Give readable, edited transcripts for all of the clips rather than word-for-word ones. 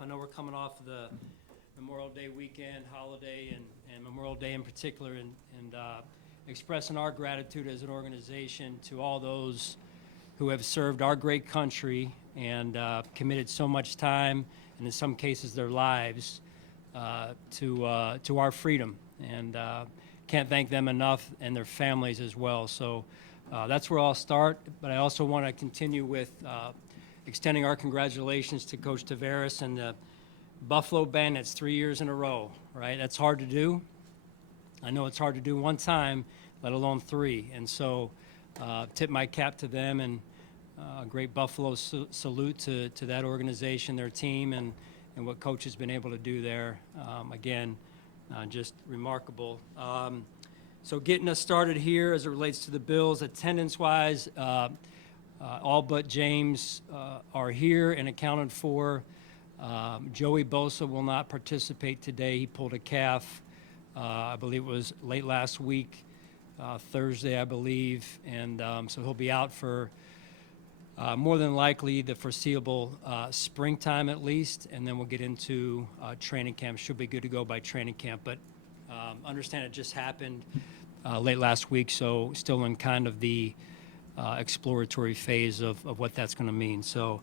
I know we're coming off of the Memorial Day weekend, holiday, and Memorial Day in particular, and expressing our gratitude as an organization to all those who have served our great country and committed so much time, and in some cases their lives, to our freedom. And can't thank them enough, and their families as well. So that's where I'll start, but I also want to continue with extending our congratulations to Coach Tavares and the Buffalo Bandits 3 years in a row, right? That's hard to do. I know it's hard to do one time, let alone three. And so tip my cap to them, and a great Buffalo salute to that organization, their team, and what Coach has been able to do there. Again, just remarkable. So getting us started here as it relates to the Bills, attendance-wise, all but James are here and accounted for. Joey Bosa will not participate today. He pulled a calf, I believe it was late last week, Thursday, I believe, and so he'll be out for more than likely the foreseeable springtime at least, and then we'll get into training camp. Should be good to go by training camp, but understand it just happened late last week, so still in kind of the exploratory phase of what that's going to mean. So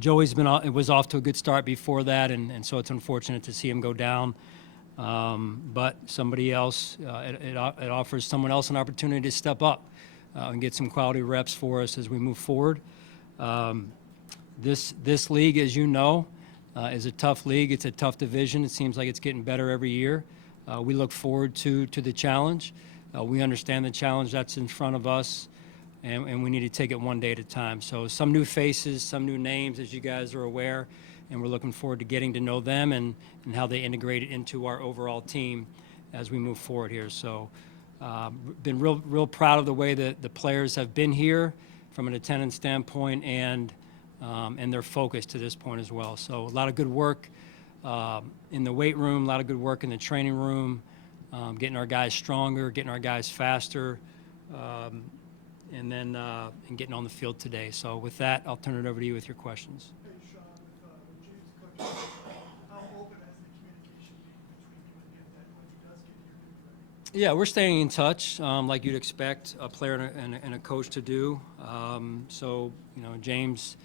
Joey's was off to a good start before that, and so it's unfortunate to see him go down. But somebody else, it offers someone else an opportunity to step up and get some quality reps for us as we move forward. This league, as you know, is a tough league. It's a tough division. It seems like it's getting better every year. We look forward to the challenge. We understand the challenge that's in front of us, and we need to take it one day at a time. So some new faces, some new names, as you guys are aware, and we're looking forward to getting to know them and how they integrate it into our overall team as we move forward here. So been real proud of the way that the players have been here from an attendance standpoint and their focus to this point as well. So a lot of good work in the weight room, a lot of good work in the training room, getting our guys stronger, getting our guys faster, and then and getting on the field today. So with that, I'll turn it over to you with your questions. Hey, Sean, with James coaching, how open has the communication been between you and him when he does get here? Yeah, we're staying in touch, like you'd expect a player and a coach to do. So, you know, James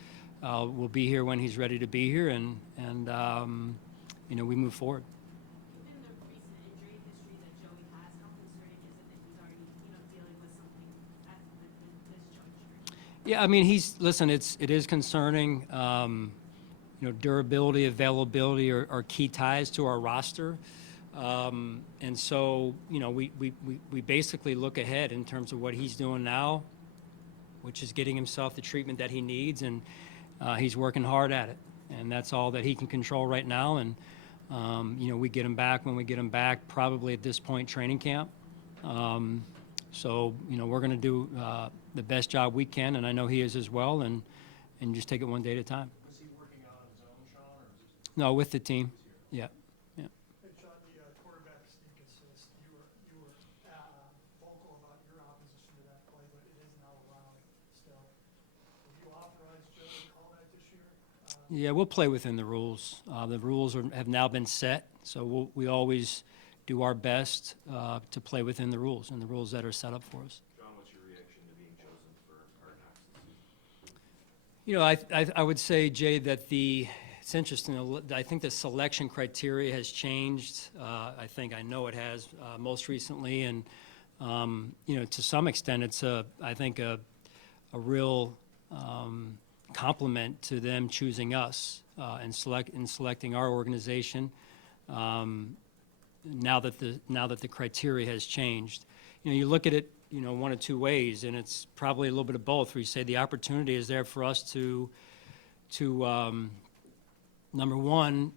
will be here when he's ready to be here, and you know, we move forward. Given the recent injury history that Joey has, how concerning is it that he's already, dealing with something at this juncture? Yeah, I mean, it is concerning. Durability, availability are key ties to our roster. And so, we basically look ahead in terms of what he's doing now, which is getting himself the treatment that he needs, and he's working hard at it. And that's all that he can control right now. And, we get him back when we get him back, probably at this point, training camp. So, we're going to do the best job we can, and I know he is as well, and just take it one day at a time. Was he working out on his own, Sean, or is it? No, with the team. Yeah. Hey, Sean, the quarterback sneak assist, you were vocal about your opposition to that play, but it is now allowed still. Have you authorized Joe to call that this year? Yeah, we'll play within the rules. The rules have now been set, so we always do our best to play within the rules and the rules that are set up for us. John, what's your reaction to being chosen for Hard Knocks this season? I would say, Jay, that it's interesting. I think the selection criteria has changed. I know it has most recently, and to some extent, it's I think a real compliment to them choosing us and selecting our organization. Now that the criteria has changed, you look at it, one of two ways, and it's probably a little bit of both. Where you say the opportunity is there for us to number one,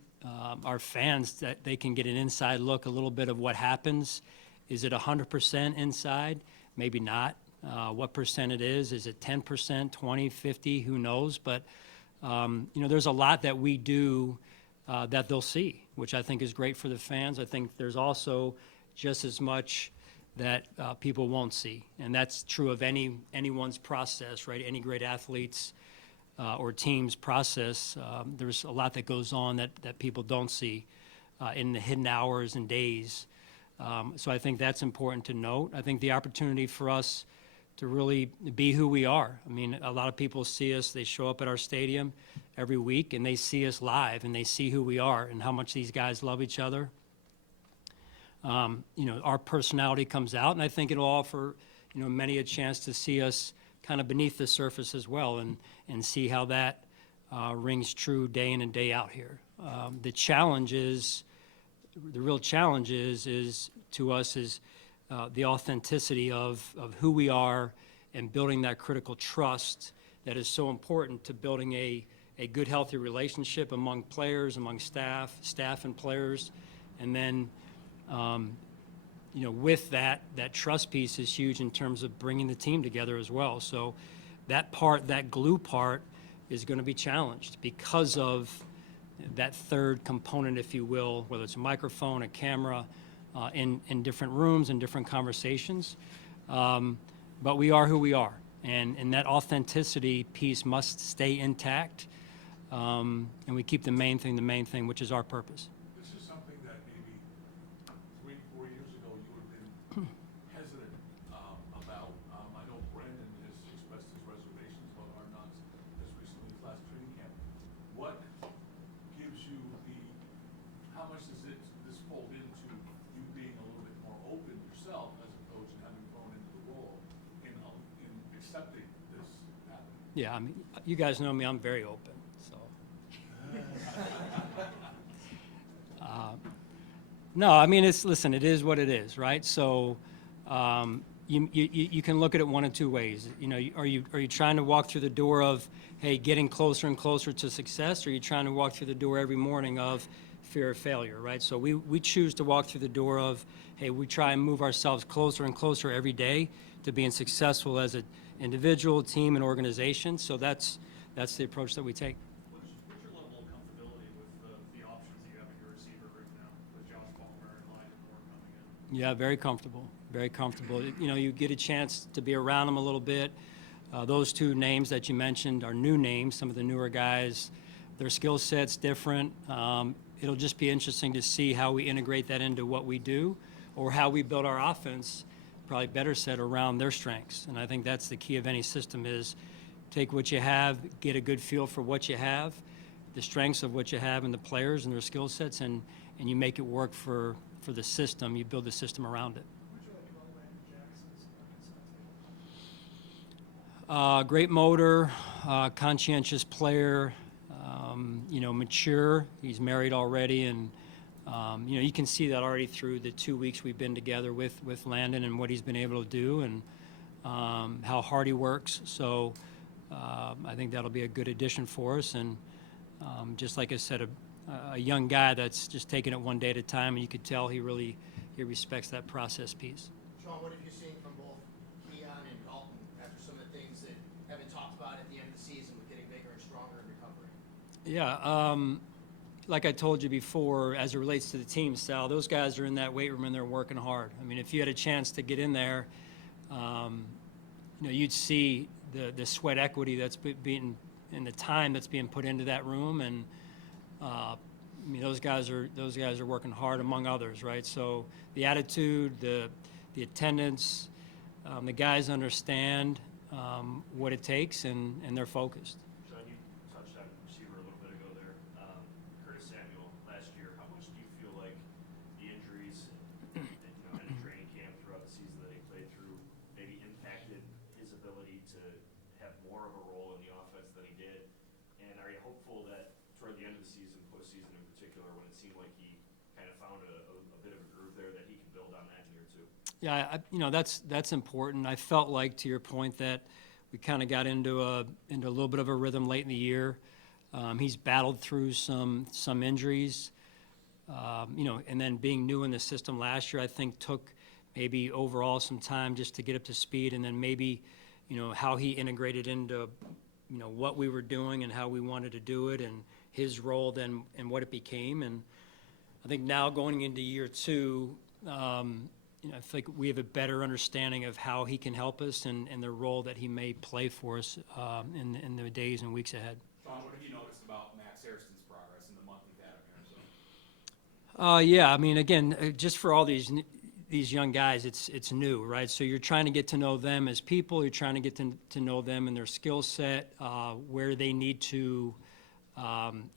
our fans, that they can get an inside look, a little bit of what happens. Is it 100% inside? Maybe not. What percent it is? Is it 10%, 20, 50? Who knows? But there's a lot that we do that they'll see, which I think is great for the fans. I think there's also just as much that people won't see, and that's true of anyone's process, right? Any great athletes or teams process. There's a lot that goes on that people don't see in the hidden hours and days. So I think that's important to note. I think the opportunity for us to really be who we are. I mean, a lot of people see us, they show up at our stadium every week, and they see us live, and they see who we are and how much these guys love each other. Our personality comes out, and I think it'll offer, many a chance to see us kind of beneath the surface as well, and see how that rings true day in and day out here. The real challenge is to us is the authenticity of who we are and building that critical trust that is so important to building a good, healthy relationship among players, among staff and players. And then, with that trust piece is huge in terms of bringing the team together as well. So that glue part is going to be challenged because of that third component, if you will, whether it's a microphone, a camera, in different rooms and different conversations. But we are who we are, and that authenticity piece must stay intact, and we keep the main thing, which is our purpose. This is something that maybe 3-4 years ago you would have been hesitant about. I know Brandon has expressed his reservations about Hard Knocks as recently as last training camp. What gives you how much does this fold into you being a little bit more open yourself as a coach and having grown into the role in accepting this happening? Yeah, I mean, you guys know me, I'm very open, so. No, I mean, listen, it is what it is, right? So you can look at it one of two ways. Are you trying to walk through the door of, hey, getting closer and closer to success, or are you trying to walk through the door every morning of fear of failure, right? So we choose to walk through the door of, hey, we try and move ourselves closer and closer every day to being successful as an individual, team, and organization. So that's the approach that we take. What's your level of comfortability with the options that you have at your receiver right now, with Josh Palmer and Elijah Moore coming in? Yeah, very comfortable. Very comfortable. You get a chance to be around them a little bit. Those two names that you mentioned are new names, some of the newer guys. Their skill set's different. It'll just be interesting to see how we integrate that into what we do, or how we build our offense, probably better said, around their strengths. And I think that's the key of any system is take what you have, get a good feel for what you have, the strengths of what you have in the players and their skill sets, and you make it work for the system. You build the system around it. What do you like about Landon Jackson's Arkansas team? Great motor, conscientious player, mature. He's married already, and you can see that already through the 2 weeks we've been together with Landon and what he's been able to do, and how hard he works. So I think that'll be a good addition for us. And just like I said, a young guy that's just taking it one day at a time, and you could tell he respects that process piece. Sean, what have you seen from both Keon and Dalton after some of the things that have been talked about at the end of the season with getting bigger and stronger and recovering? Yeah, like I told you before, as it relates to the team, Sal, those guys are in that weight room and they're working hard. I mean, if you had a chance to get in there, you'd see the sweat equity that's being and the time that's being put into that room, and those guys are working hard, among others, right? So the attitude, the attendance, the guys understand what it takes, and they're focused. Sean, you touched on receiver a little bit ago there. Curtis Samuel, last year, how much do you feel like the injuries and in training camp throughout the season that he played through maybe impacted his ability to have more of a role in the offense than he did? And are you hopeful that toward the end of the season, postseason in particular, when it seemed like he kind of found a bit of a groove there, that he can build on that in year two? Yeah, that's important. I felt like, to your point, that we kind of got into a little bit of a rhythm late in the year. He's battled through some injuries, and then being new in the system last year, I think took maybe overall some time just to get up to speed, and then maybe, how he integrated into, what we were doing and how we wanted to do it, and his role then and what it became. And I think now going into year two, I think we have a better understanding of how he can help us and the role that he may play for us in the days and weeks ahead. Sean, what have you noticed about Max Hairston's progress in the month you've had him here? So, Yeah, I mean, again, just for all these young guys, it's new, right? So you're trying to get to know them as people. You're trying to get to know them and their skill set, where they need to,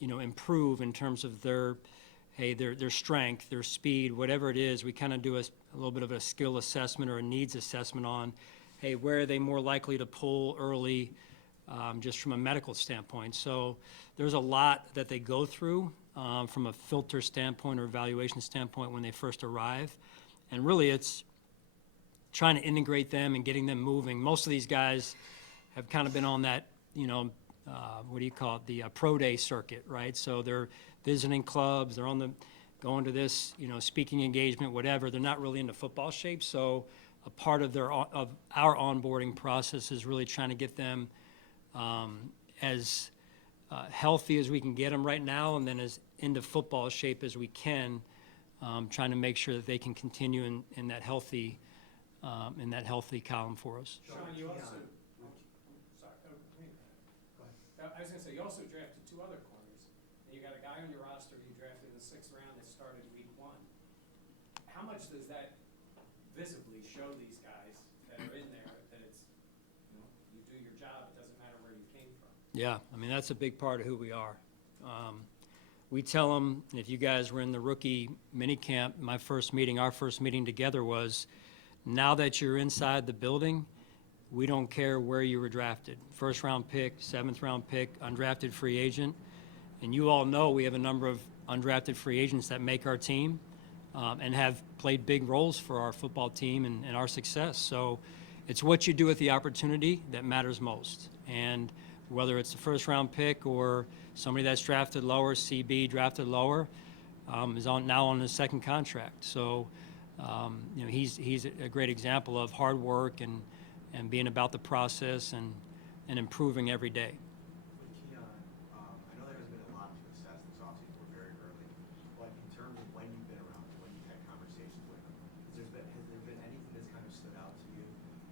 improve in terms of their strength, their speed, whatever it is. We kind of do a little bit of a skill assessment or a needs assessment on, hey, where are they more likely to pull early, just from a medical standpoint. So there's a lot that they go through from a filter standpoint or evaluation standpoint when they first arrive. And really, it's trying to integrate them and getting them moving. Most of these guys have kind of been on that, the pro day circuit, right? So they're visiting clubs, they're going to this, speaking engagement, whatever. They're not really into football shape. So a part of our onboarding process is really trying to get them as healthy as we can get them right now, and then as into football shape as we can. Trying to make sure that they can continue in that healthy column for us. Sean, you also, I was gonna say, you also drafted 2 other corners. And you got a guy on your roster you drafted in the 6th round that started week 1. How much does that visibly show these guys that are in there that it's, you do your job, it doesn't matter where you came from? Yeah, I mean, that's a big part of who we are. We tell them, if you guys were in the rookie minicamp, our first meeting together was, now that you're inside the building, we don't care where you were drafted. 1st round pick, 7th round pick, undrafted free agent. And you all know we have a number of undrafted free agents that make our team and have played big roles for our football team and our success. So it's what you do with the opportunity that matters most. And whether it's the 1st round pick or somebody that's drafted lower, CB drafted lower, is now on his 2nd contract. So, he's a great example of hard work and being about the process and improving every day. With Keon, I know there has been a lot to assess this offseason. We're very early, but in terms of when you've been around, when you've had conversations with him, has there been anything that's kind of stood out to you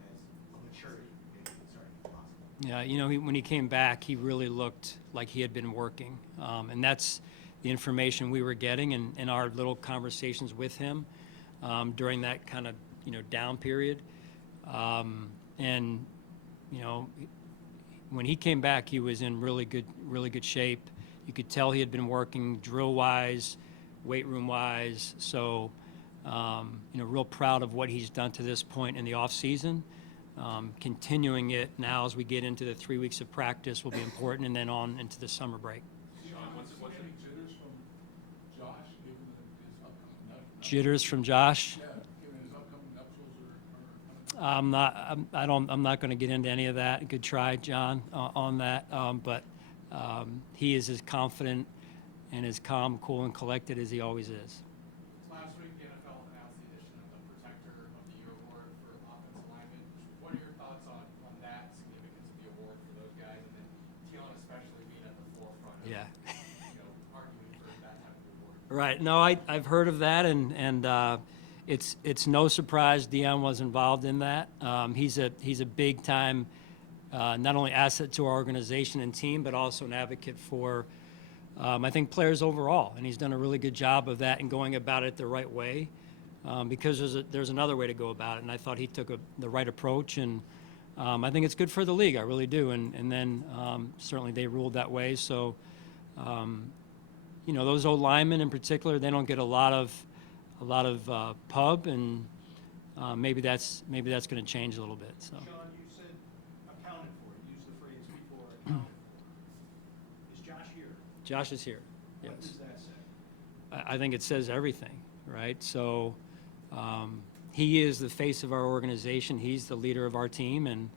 as a maturity, maybe starting to be possible? Yeah, when he came back, he really looked like he had been working. And that's the information we were getting in our little conversations with him during that kind of, down period. And when he came back, he was in really good shape. You could tell he had been working drill-wise, weight room-wise. So, real proud of what he's done to this point in the off-season. Continuing it now as we get into the 3 weeks of practice will be important, and then on into the summer break. Sean, what's any jitters from Josh, given his upcoming Jitters from Josh? Yeah, given his upcoming nuptials are I'm not going to get into any of that. Good try, John, on that. But he is as confident and as calm, cool, and collected as he always is. Last week, the NFL announced the addition of the Protector of the Year award for offensive linemen. What are your thoughts on that significance of the award for those guys, and then Keon especially being at the forefront of arguing for that type of award? Right. No, I've heard of that, and it's no surprise Deion was involved in that. He's a big time, not only asset to our organization and team, but also an advocate for, I think, players overall. And he's done a really good job of that and going about it the right way, because there's another way to go about it. And I thought he took the right approach, and I think it's good for the league. I really do. And then certainly they ruled that way. So, those old linemen in particular, they don't get a lot of pub, and maybe that's going to change a little bit. So. Sean, you said accounted for. You used the phrase before, accounted for. Is Josh here? Josh is here, yes. What does that say? I think it says everything, right? So he is the face of our organization. He's the leader of our team. And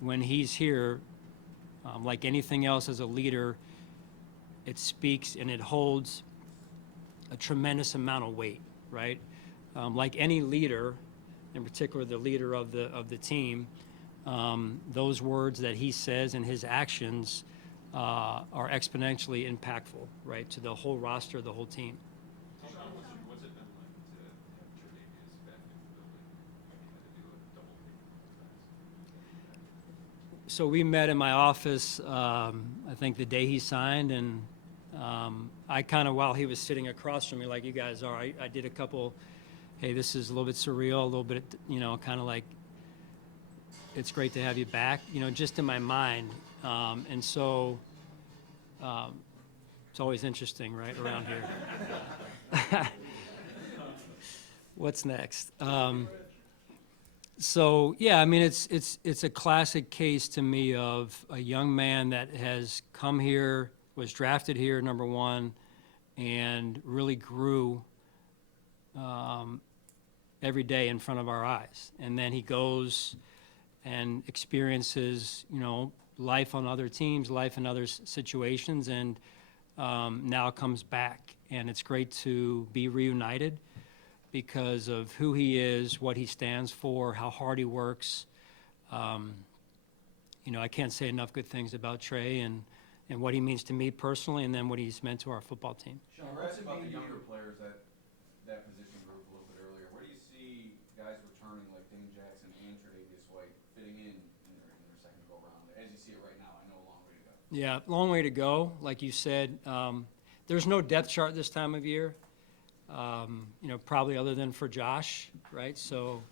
when he's here, like anything else as a leader, it speaks and it holds a tremendous amount of weight, right? Like any leader, in particular the leader of the team, those words that he says and his actions are exponentially impactful, right, to the whole roster, the whole team. Sean, what's it been like to So we met in my office, I think the day he signed, and I kind of, while he was sitting across from me like you guys are, I did a couple, hey, this is a little bit surreal, a little bit, kind of like, it's great to have you back, just in my mind. And so it's always interesting, right, around here. What's next? So yeah, I mean, it's a classic case to me of a young man that has come here, was drafted here, number one, and really grew every day in front of our eyes. And then he goes and experiences, life on other teams, life in other situations, and now comes back. And it's great to be reunited because of who he is, what he stands for, how hard he works. I can't say enough good things about Trey and what he means to me personally, and then what he's meant to our football team. Sean, you asked about the younger players that position group a little bit earlier. Where do you see guys returning like Dane Jackson and Tre'Davious White fitting in their second go round? As you see it right now, I know a long way to go. Yeah, long way to go. Like you said, there's no depth chart this time of year. Probably other than for Josh, right? So,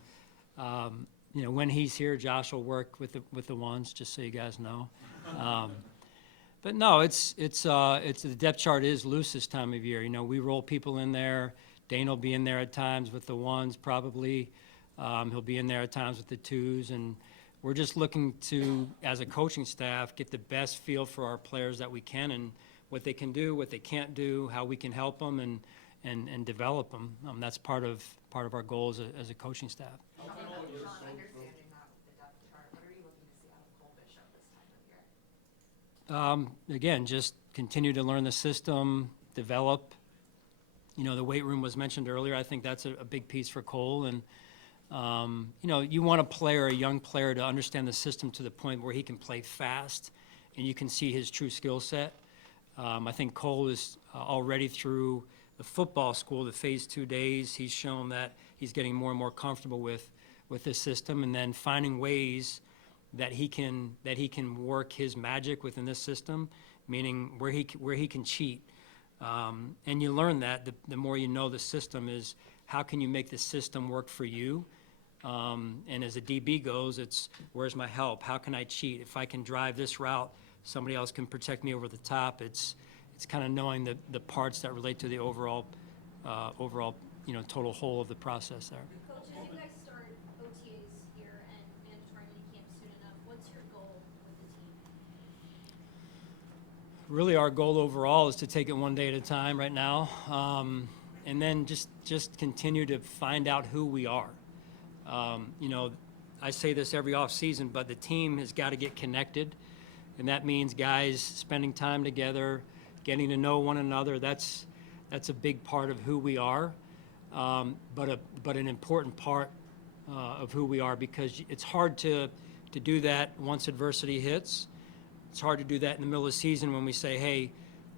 when he's here, Josh will work with the ones, just so you guys know. But no, it's the depth chart is loose this time of year. We roll people in there. Dane will be in there at times with the ones, probably. He'll be in there at times with the twos, and we're just looking to, as a coaching staff, get the best feel for our players that we can and what they can do, what they can't do, how we can help them, and develop them. That's part of our goals as a coaching staff. Sean, understanding that with the depth chart, what are you looking to see out of Cole Bishop this time of year? Again, just continue to learn the system, develop. The weight room was mentioned earlier. I think that's a big piece for Cole. And, you want a young player to understand the system to the point where he can play fast and you can see his true skill set. I think Cole is already through the football school, the phase 2 days. He's shown that he's getting more and more comfortable with this system, and then finding ways that he can work his magic within this system, meaning where he can cheat. And you learn that the more you know the system is how can you make the system work for you. And as a DB goes, it's where's my help? How can I cheat? If I can drive this route, somebody else can protect me over the top. It's kind of knowing the parts that relate to the overall total whole of the process there. Coach, as you guys start OTAs here and mandatory minicamp soon enough, what's your goal with the team? Really, our goal overall is to take it one day at a time right now, and then just continue to find out who we are. I say this every off season, but the team has got to get connected, and that means guys spending time together, getting to know one another. That's a big part of who we are, but an important part of who we are, because it's hard to do that once adversity hits. It's hard to do that in the middle of the season when we say, hey,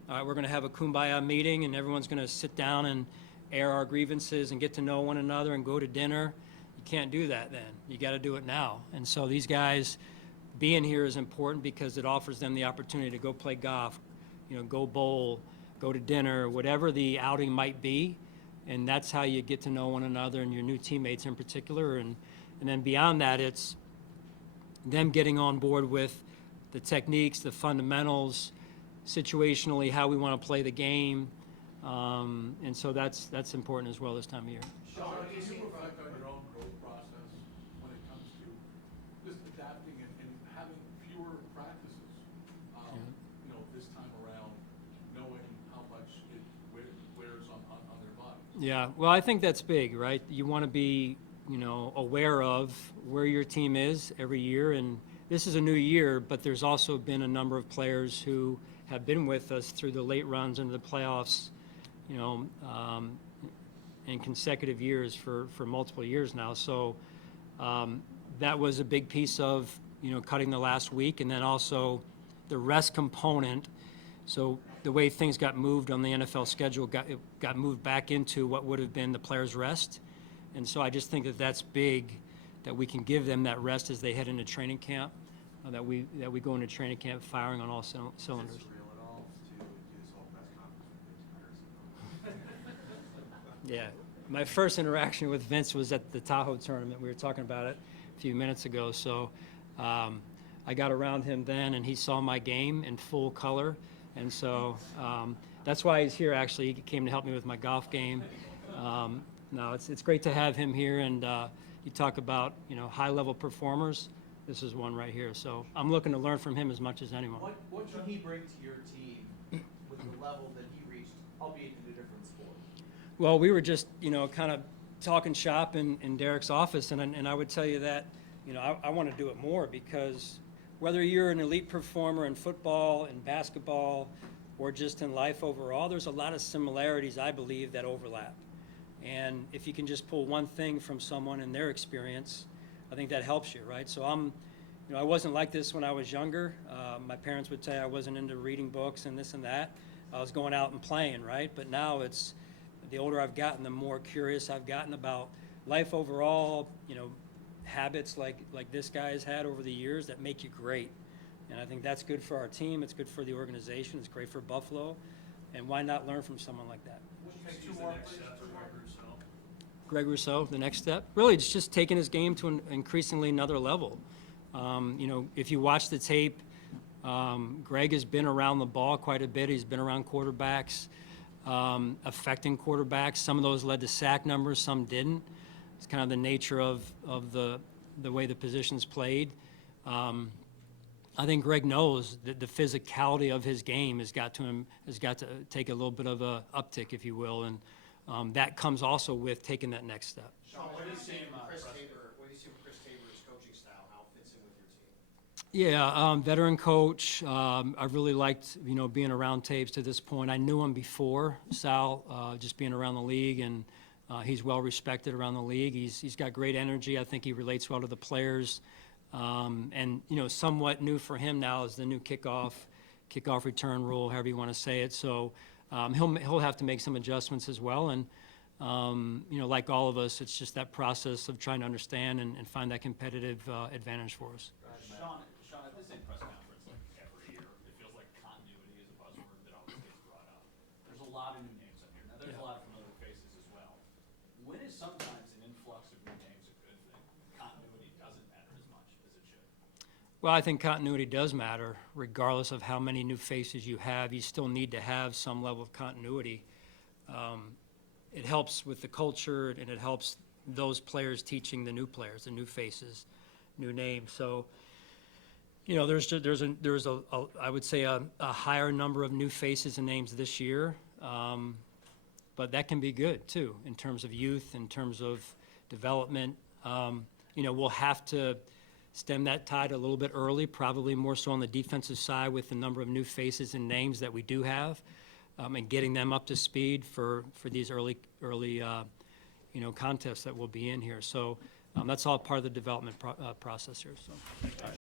we're going to have a kumbaya meeting and everyone's going to sit down and air our grievances and get to know one another and go to dinner. You can't do that then. You got to do it now. And so these guys being here is important because it offers them the opportunity to go play golf, go bowl, go to dinner, whatever the outing might be. And that's how you get to know one another and your new teammates in particular. And then beyond that, it's them getting on board with the techniques, the fundamentals, situationally, how we want to play the game. And so that's important as well this time of year. Sean, can you reflect on your own growth process when it comes to just adapting and having fewer practices? This time around, knowing how much it wears on their body. Yeah, well, I think that's big, right? You want to be, aware of where your team is every year. And this is a new year, but there's also been a number of players who have been with us through the late runs into the playoffs, in consecutive years for multiple years now. So that was a big piece of, cutting the last week, and then also the rest component. So the way things got moved on the NFL schedule got moved back into what would have been the players' rest. And so I just think that that's big, that we can give them that rest as they head into training camp. that we go into training camp firing on all cylinders. Is it surreal at all to do this whole press conference with Vince Carson? Yeah, my first interaction with Vince was at the Tahoe tournament. We were talking about it a few minutes ago. So I got around him then, and he saw my game in full color. And so that's why he's here, actually. He came to help me with my golf game. No, it's great to have him here. And you talk about, high-level performers. This is one right here. So I'm looking to learn from him as much as anyone. What can he bring to your team with the level that he reached, albeit in a different sport? Well, we were just, kind of talking shop in Derek's office, and I would tell you that, I want to do it more, because whether you're an elite performer in football, in basketball, or just in life overall, there's a lot of similarities, I believe, that overlap. And if you can just pull one thing from someone in their experience, I think that helps you, right? So I wasn't like this when I was younger. My parents would say I wasn't into reading books and this and that. I was going out and playing, right? But now it's, the older I've gotten, the more curious I've gotten about life overall, habits like this guy has had over the years that make you great. And I think that's good for our team. It's good for the organization. It's great for Buffalo. And why not learn from someone like that? Two more, please. Greg Rousseau. Greg Rousseau, the next step. Really, it's just taking his game to an increasingly another level. If you watch the tape, Greg has been around the ball quite a bit. He's been around quarterbacks, affecting quarterbacks. Some of those led to sack numbers, some didn't. It's kind of the nature of the way the position's played. I think Greg knows that the physicality of his game has got to take a little bit of a uptick, if you will, and that comes also with taking that next step. Sean, what do you see from Chris Tabor's coaching style, how it fits in with your team? Yeah, veteran coach. I've really liked, being around Tabes to this point. I knew him before Sal, just being around the league, and he's well respected around the league. He's got great energy. I think he relates well to the players. And somewhat new for him now is the new kickoff return rule, however you want to say it. So he'll have to make some adjustments as well. And like all of us, it's just that process of trying to understand and find that competitive advantage for us. Sean, at this same press conference, like every year, it feels like continuity is a buzzword that always gets brought up. There's a lot of new names up here. Now, there's a lot of familiar faces as well. When is sometimes an influx of new names a good thing? Continuity doesn't matter as much as it should. Well, I think continuity does matter. Regardless of how many new faces you have, you still need to have some level of continuity. It helps with the culture, and it helps those players teaching the new players, the new faces, new names. So, there's a I would say a higher number of new faces and names this year, but that can be good too in terms of youth, in terms of development. We'll have to stem that tide a little bit early, probably more so on the defensive side with the number of new faces and names that we do have, and getting them up to speed for these early contests that will be in here. So that's all part of the development process here. So.